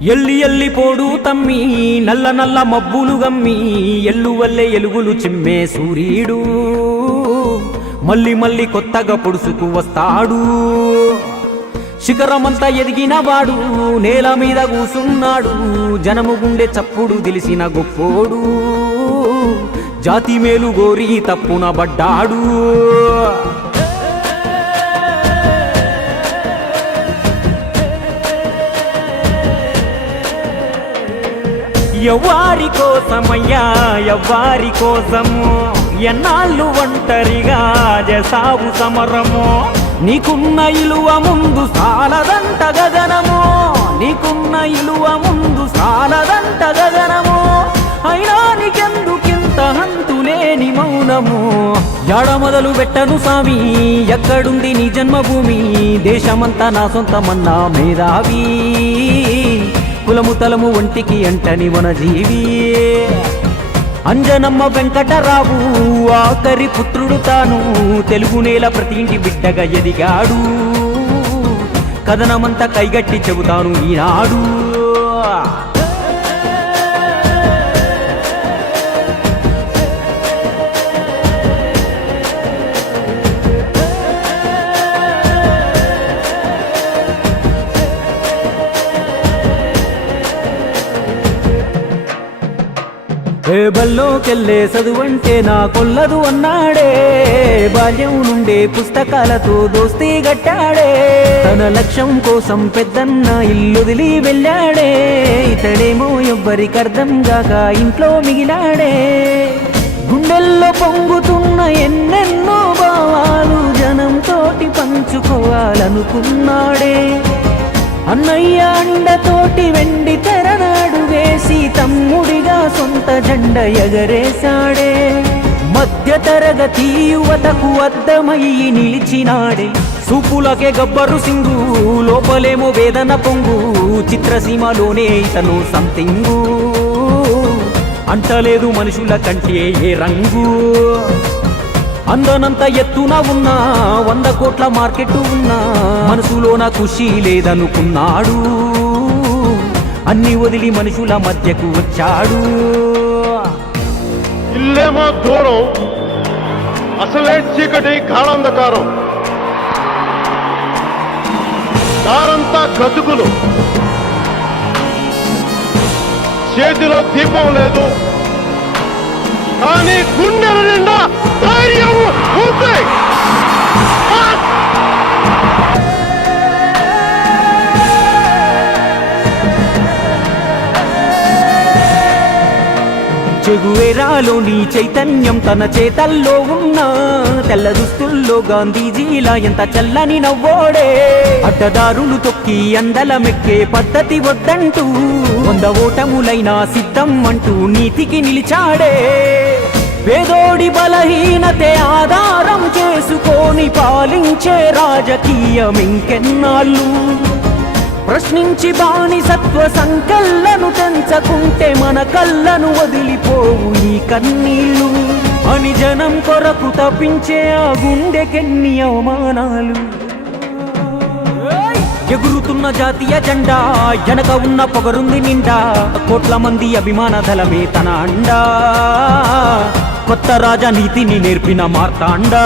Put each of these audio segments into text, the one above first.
ఎల్లి ఎల్లి పోడు తమ్మి నల్ల నల్ల మబ్బులు గమ్మి ఎల్లువల్లే ఎలుగులు చిమ్మే సూర్యుడు మళ్ళీ మళ్ళీ కొత్తగా పొడుసుకు వస్తాడు. శిఖరమంతా ఎదిగిన వాడు నేల మీద కూసున్నాడు. జనము గుండె చప్పుడు తెలిసిన గొప్పోడు జాతి మేలు గోరి తప్పున పడ్డాడు. ఎవ్వారి కోసమయ్యా ఎవ్వారి కోసము ఎన్నాళ్ళు ఒంటరిగా చేసావు సమరము. నీకున్న ఇలువ ముందు సాలదంట గగనము, నీకున్న ఇలువ ముందు సాలదంట గగనము. అయినా నీకెందుకింత హంతులేని మౌనము. యాడ మొదలు పెట్టను సామి ఎక్కడుంది నీ జన్మభూమి. దేశమంతా నా సొంతమన్నా మేధావి కులము తలము ఒంటికి అంటని మన జీవి. అంజనమ్మ వెంకటరావు ఆఖరి పుత్రుడు తాను. తెలుగు నేల ప్రతి ఇంటి బిడ్డగా ఎదిగాడు. కథనమంతా కైగట్టి చెబుతాను ఈనాడు. బల్లోకెళ్ళే చదువంటే నా కొల్లదు అన్నాడే. బాల్యం నుండే పుస్తకాలతో దోస్తీ గట్టాడే. తన లక్ష్యం కోసం పెద్దన్న ఇల్లుదిలి వెళ్ళాడే. ఇతడేమో ఎవ్వరికర్థం గాక ఇంట్లో మిగిలాడే. గుండెల్లో పొంగుతున్న ఎన్నెన్నో భావాలు జనంతోటి పంచుకోవాలనుకున్నాడే. అన్నయ్య అండతోటి వెండి తెరనాడు వేసి తమ్ముడిగా సొంత జెండ ఎగరేశాడే. మధ్య తరగతి యువతకు అద్దమయ్యి నిలిచినాడే. సూపులకే గబ్బరు సింగు లోపలేమో వేదన పొంగు. చిత్రసీమలోనే ఇతను సంతింగు అంటలేదు మనుషుల కంటే ఏ రంగు. అందనంత ఎత్తున ఉన్నా 100 కోట్ల మార్కెట్ ఉన్నా మనసులోన ఖుషి లేదనుకున్నాడు. అన్ని వదిలి మనుషుల మధ్యకు వచ్చాడు. ఇల్లేమో దూరం అసలే చీకటి గాఢాంధకారం. దారంతా గతుకులు, చేతిలో దీపం లేదు కానీ గుండెల నిండా ధైర్యం ఉంది. చెగువేరాలోని చైతన్యం తన చేతల్లో ఉన్న. తెల్ల దుస్తుల్లో గాంధీజీలా ఎంత చల్లని నవ్వోడే. అడ్డదారులు తొక్కి అందలమెక్కే పద్ధతి వద్దంటూ 100 ఓటములైనా సిద్ధం అంటూ నీతికి నిలిచాడే. పేదోడి బలహీనతే ఆధారం చేసుకొని పాలించే రాజకీయం ఇంకెన్నాళ్ళు. ప్రశ్నించి బానిసత్వ సంకల్లను తెంచకుంటే మన కళ్ళను వదిలిపోవు ఈ కన్నీళ్ళు. అని జనం కొరకు తప్పించే ఆ గుండెకెన్ని అవమానాలు. ఎగురుతున్న జాతీయ జెండా వెనక ఉన్న పొగరుంది నిండా. కోట్ల మంది అభిమాన దళమే తన అండా. కొత్త రాజనీతిని నేర్పిన మార్తాండా.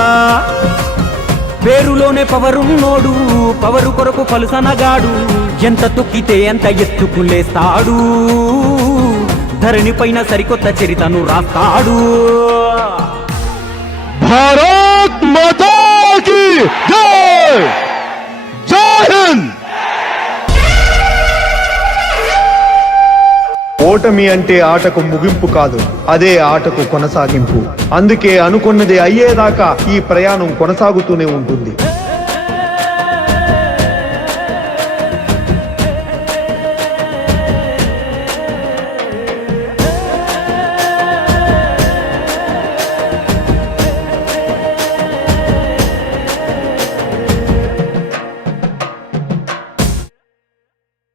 పేరులోనే పవరున్నోడు పవరు కొరకు పలుసనగాడు. ఎంత తొక్కితే ఎంత ఎత్తుకులేస్తాడు. ధరణి పైన సరికొత్త చరితను రాస్తాడు. భారత్ మాతా కీ జై. జై హింద్. ఓటమి అంటే ఆటకు ముగింపు కాదు, అదే ఆటకు కొనసాగింపు. అందుకే అనుకున్నది అయ్యేదాకా ఈ ప్రయాణం కొనసాగుతూనే ఉంటుంది.